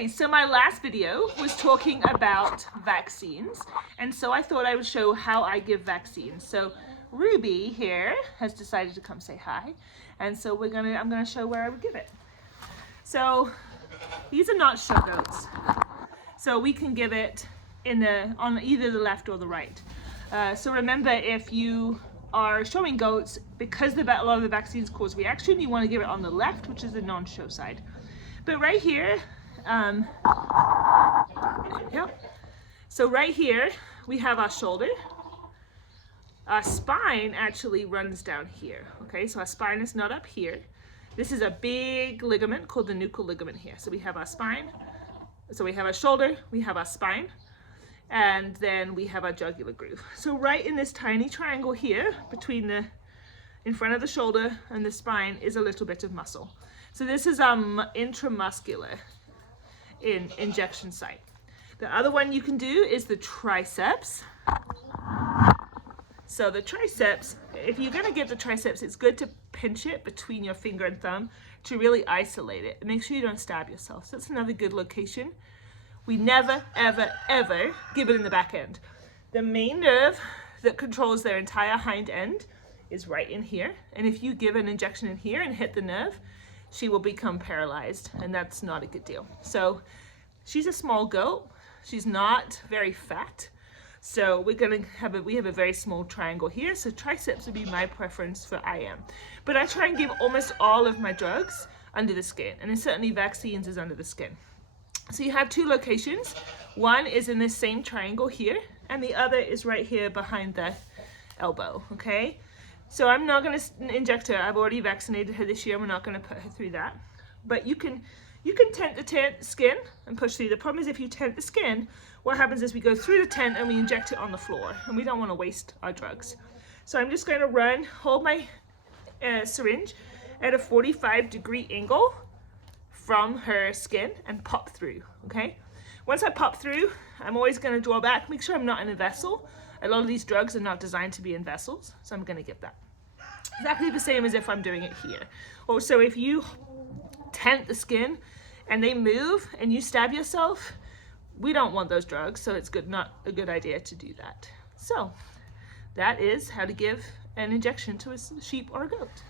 Okay, so my last video was talking about vaccines, and so I thought I would show how I give vaccines. So Ruby here has decided to come say hi, and so I'm gonna show where I would give it. So these are not show goats, so we can give it on either the left or the right. So remember, if you are showing goats, because a lot of the vaccines cause reaction, you want to give it on the left, which is the non-show side. But right here, so right here we have our shoulder. Our spine actually runs down here. Okay, so our spine is not up here. This is a big ligament called the nuchal ligament here. So we have our spine, so we have our shoulder, we have our spine, and then we have our jugular groove. So right in this tiny triangle here, in front of the shoulder and the spine, is a little bit of muscle. So this is intramuscular injection site. The other one you can do is the triceps. So the triceps, if you're going to give the triceps, it's good to pinch it between your finger and thumb to really isolate it. Make sure you don't stab yourself. So that's another good location. We never, ever, ever give it in the back end. The main nerve that controls their entire hind end is right in here. And if you give an injection in here and hit the nerve, she will become paralyzed, and that's not a good deal. So she's a small goat. She's not very fat. So we have a very small triangle here. So triceps would be my preference for IM. But I try and give almost all of my drugs under the skin, and certainly vaccines is under the skin. So you have two locations. One is in this same triangle here, and the other is right here behind the elbow, okay? So I'm not going to inject her. I've already vaccinated her this year. We're not going to put her through that. But you can tent the skin and push through. The problem is if you tent the skin, what happens is we go through the tent and we inject it on the floor, and we don't want to waste our drugs. So I'm just going to hold my syringe at a 45-degree angle from her skin and pop through, okay? Once I pop through, I'm always going to draw back, make sure I'm not in a vessel. A lot of these drugs are not designed to be in vessels, so I'm going to give that. Exactly the same as if I'm doing it here. Also, if you tent the skin and they move and you stab yourself, we don't want those drugs, so it's not a good idea to do that. So that is how to give an injection to a sheep or a goat.